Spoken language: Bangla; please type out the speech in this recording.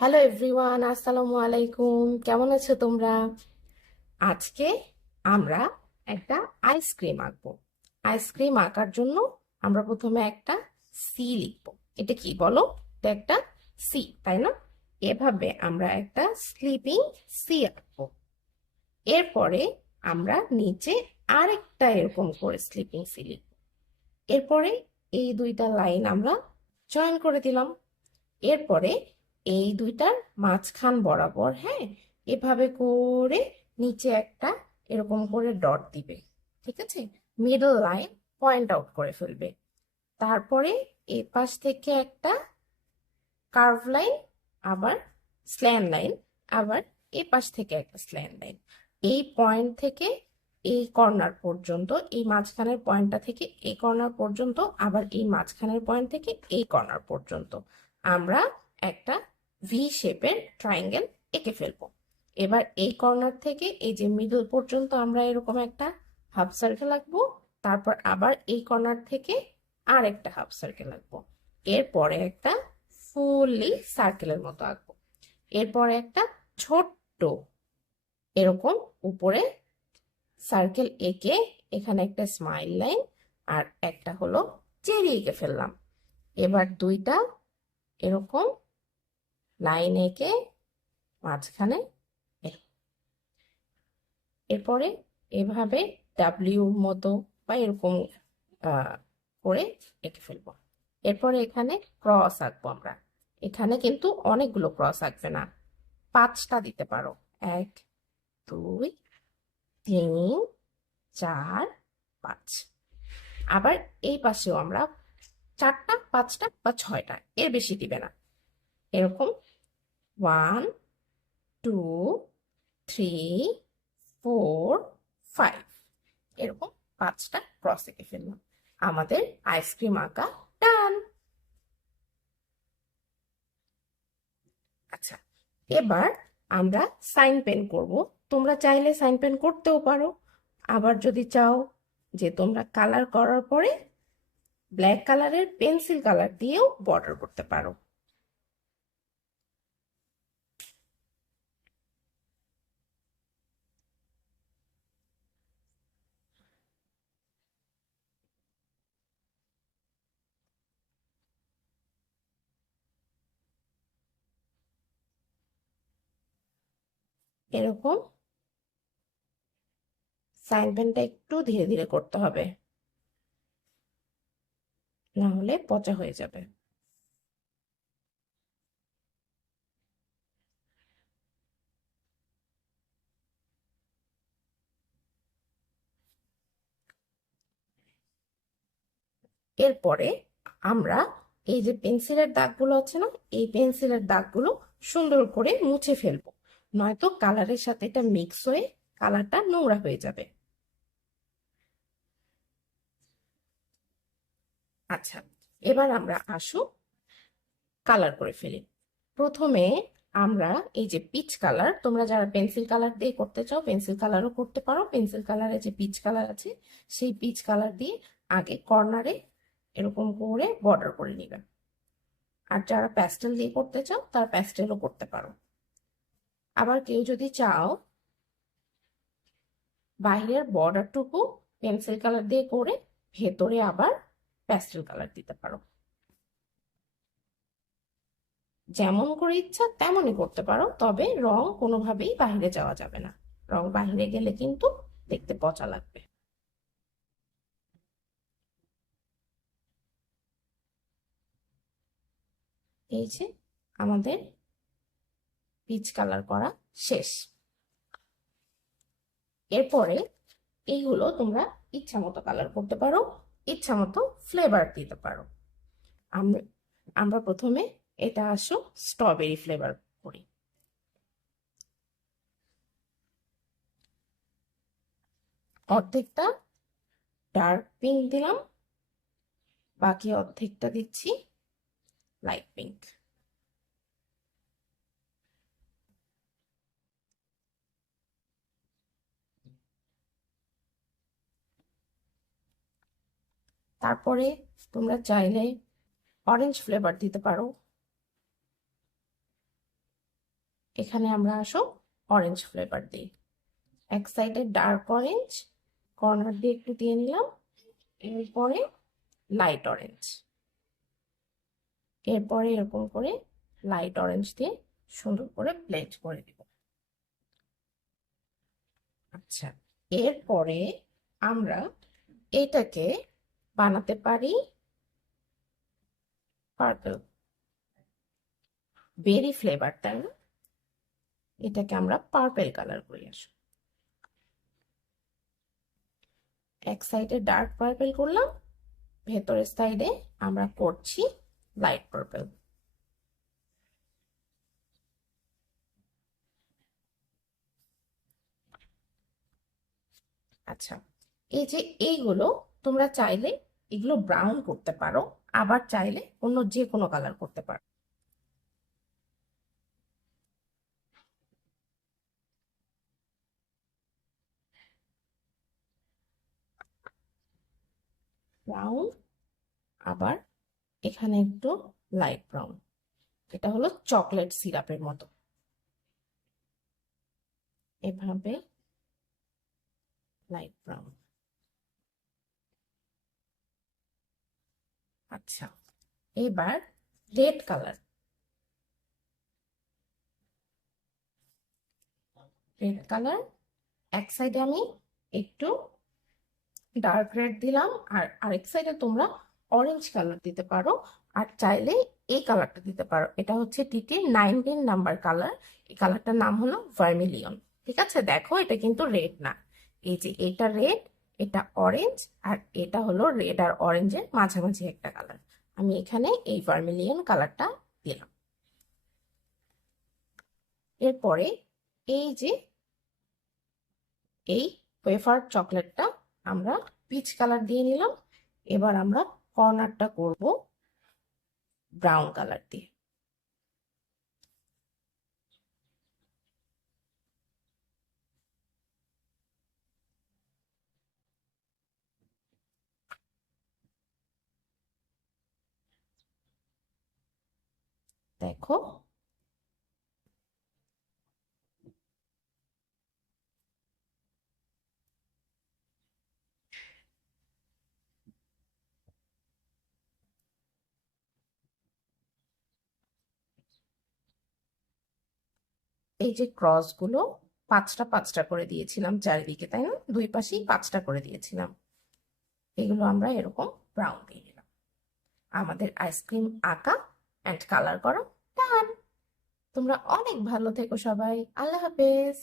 হ্যালো এভরিওয়ান, আসসালামু আলাইকুম। কেমন আছো তোমরা? আজকে আমরা একটা আইসক্রিম আঁকবো। আইসক্রিম আঁকার জন্য আমরা প্রথমে একটা সি লিখবো। এটা কি বলো? এটা একটা সি, তাই না? এভাবে আমরা একটা স্লিপিং সি আঁকবো। এরপরে আমরা নিচে আরেকটা এরকম করে স্লিপিং সি লিখবো। এরপরে এই দুইটা লাইন আমরা জয়েন করে দিলাম। এরপরে এই দুইটার মাঝখান বরাবর, হ্যাঁ, এভাবে করে নিচে একটা এরকম করে ডট দিবে। ঠিক আছে? মিডল লাইন পয়েন্ট আউট করে ফেলবে। তারপরে এই পাশ থেকে একটা কার্ভ লাইন, আবার স্ল্যান্ট লাইন, আবার এই পাশ থেকে একটা স্ল্যান্ট লাইন। এই পয়েন্ট থেকে এই কর্নার পর্যন্ত, এই মাঝখানের পয়েন্টটা থেকে এই কর্নার পর্যন্ত, আবার এই মাঝখানের পয়েন্ট থেকে এই কর্নার পর্যন্ত আমরা একটা ভি শেপের ট্রায়াঙ্গেল এঁকে ফেলবো। এবার এই কর্নার থেকে এই যে মিডল পর্যন্ত আমরা এরকম একটা হাফ সার্কেল আঁকবো। তারপর আবার এই কর্নার থেকে আর একটা হাফ সার্কেল আঁকবো। এরপরে একটা ফুললি সার্কেলের মতো আঁকবো। এরপরে একটা ছোট্ট এরকম উপরে সার্কেল এঁকে এখানে একটা স্মাইল লাইন আর একটা হলো চেরি এঁকে ফেললাম। এবার দুইটা এরকম লাইন এঁকে মাঝখানে এরকম। এরপরে এভাবে ডাব্লিউ মতো বা এরকম আহ, করে এঁকে ফেলবো। এরপরে এখানে ক্রস আঁকবো আমরা। এখানে কিন্তু অনেকগুলো ক্রস আঁকবে না, 5টা দিতে পারো। 1, 2, 3, 4, 5। আবার এই পাশেও আমরা 4টা, 5টা বা 6টা, এর বেশি দিবে না। এরকম 1, 2, 3, 4, 5, এরকম 5টা ক্রস এঁকে ফেললাম। আমাদের আইসক্রিম আঁকা ডান। আচ্ছা, এবার আমরা সাইন পেন করব। তোমরা চাইলে সাইন পেন করতেও পারো, আবার যদি চাও যে তোমরা কালার করার পরে ব্ল্যাক কালারের পেন্সিল কালার দিয়েও বর্ডার করতে পারো। এরকম সাইন পেনটা একটু ধীরে ধীরে করতে হবে, না হলে পচা হয়ে যাবে। এরপরে আমরা এই যে পেন্সিলের দাগগুলো আছে না, এই পেন্সিলের দাগগুলো সুন্দর করে মুছে ফেলবো, নয়তো কালারের সাথে এটা মিক্স হয়ে কালারটা নোংরা হয়ে যাবে। আচ্ছা, এবার আমরা আসো কালার করে ফেলি। প্রথমে আমরা এই যে পিচ কালার, তোমরা যারা পেন্সিল কালার দিয়ে করতে চাও পেন্সিল কালারও করতে পারো। পেন্সিল কালারে যে পিচ কালার আছে সেই পিচ কালার দিয়ে আগে কর্নারে এরকম করে বর্ডার করে নিবে। আর যারা প্যাস্টেল দিয়ে করতে চাও তারা প্যাস্টেলও করতে পারো। আবার কেউ যদি চাও বাইরের বর্ডারটুকু পেন্সিল কালার দিয়ে করে ভেতরে আবার প্যাস্টেল কালার দিতে পারো। যেমন করে ইচ্ছা তেমনই করতে পারো, তবে রং কোনোভাবেই বাইরে যাওয়া যাবে না। রং বাইরে গেলে কিন্তু দেখতে পচা লাগবে। এই যে আমাদের পিচ কালার করা শেষ। এরপরে এইগুলো তোমরা ইচ্ছা মতো কালার করতে পারো, ইচ্ছা মতো ফ্লেভার দিতে পারো। আমরা আমরা প্রথমে এটা আসো স্ট্রবেরি ফ্লেভার করি। অর্ধেকটা ডার্ক পিঙ্ক দিলাম, বাকি অর্ধেকটা দিচ্ছি লাইট পিঙ্ক। তারপরে তোমরা চাইলে অরেঞ্জ ফ্লেভার দিতে পারো। এখানে আমরা আসো অরেঞ্জ ফ্লেভার দিই। এক সাইডে ডার্ক অরেঞ্জ কর্নার দিয়ে একটু দিয়ে নিলাম, এরপরে লাইট অরেঞ্জ, এরপরে এরকম করে লাইট অরেঞ্জ দিয়ে সুন্দর করে ব্লেন্ড করে দিব। আচ্ছা, এরপরে আমরা এটাকে বানাতে পারি পার্পল, বেরি ফ্লেভার, তাই না? এটাকে আমরা পার্পল কালার করে আসি। এক সাইডে ডার্ক পার্পল করলাম, ভেতরের সাইডে আমরা করছি লাইট পার্পল। আচ্ছা, এই যে এইগুলো তোমরা চাইলে এগুলো ব্রাউন করতে পারো, আবার চাইলে অন্য যে কোনো কালার করতে পারো। ব্রাউন, আবার এখানে একটু লাইট ব্রাউন, এটা হলো চকলেট সিরাপের মতো। এভাবে লাইট ব্রাউন। আচ্ছা, এবার রেড কালার। রেড কালার এক সাইডে আমি একটু ডার্ক রেড দিলাম, আর আরেক সাইডে তোমরা অরেঞ্জ কালার দিতে পারো, আর চাইলে এই কালারটা দিতে পারো। এটা হচ্ছে টিটির 19 নাম্বার কালার। এই কালারটার নাম হলো ভার্মিলিয়ন। ঠিক আছে, দেখো এটা কিন্তু রেড না, এই যে এটা রেড, এটা অরেঞ্জ, আর এটা হলো রেড আর অরেঞ্জের মাঝামাঝি একটা কালার। আমি এখানে এই ভার্মিলিয়ন কালারটা দিলাম। এরপরে এই যে এই ওয়েফার চকলেটটা আমরা পিচ কালার দিয়ে নিলাম। এবার আমরা কর্নারটা করব ব্রাউন কালার দিয়ে। দেখো, এই যে ক্রস গুলো পাঁচটা পাঁচটা করে দিয়েছিলাম চারিদিকে, তাই না? দুই পাশেই পাঁচটা করে দিয়েছিলাম। এগুলো আমরা এরকম ব্রাউন দিয়ে নিলাম। আমাদের আইসক্রিম আঁকা অ্যান্ড কালার করা ডান। তোমরা অনেক ভালো থেকো সবাই, আল্লাহ হাফেজ।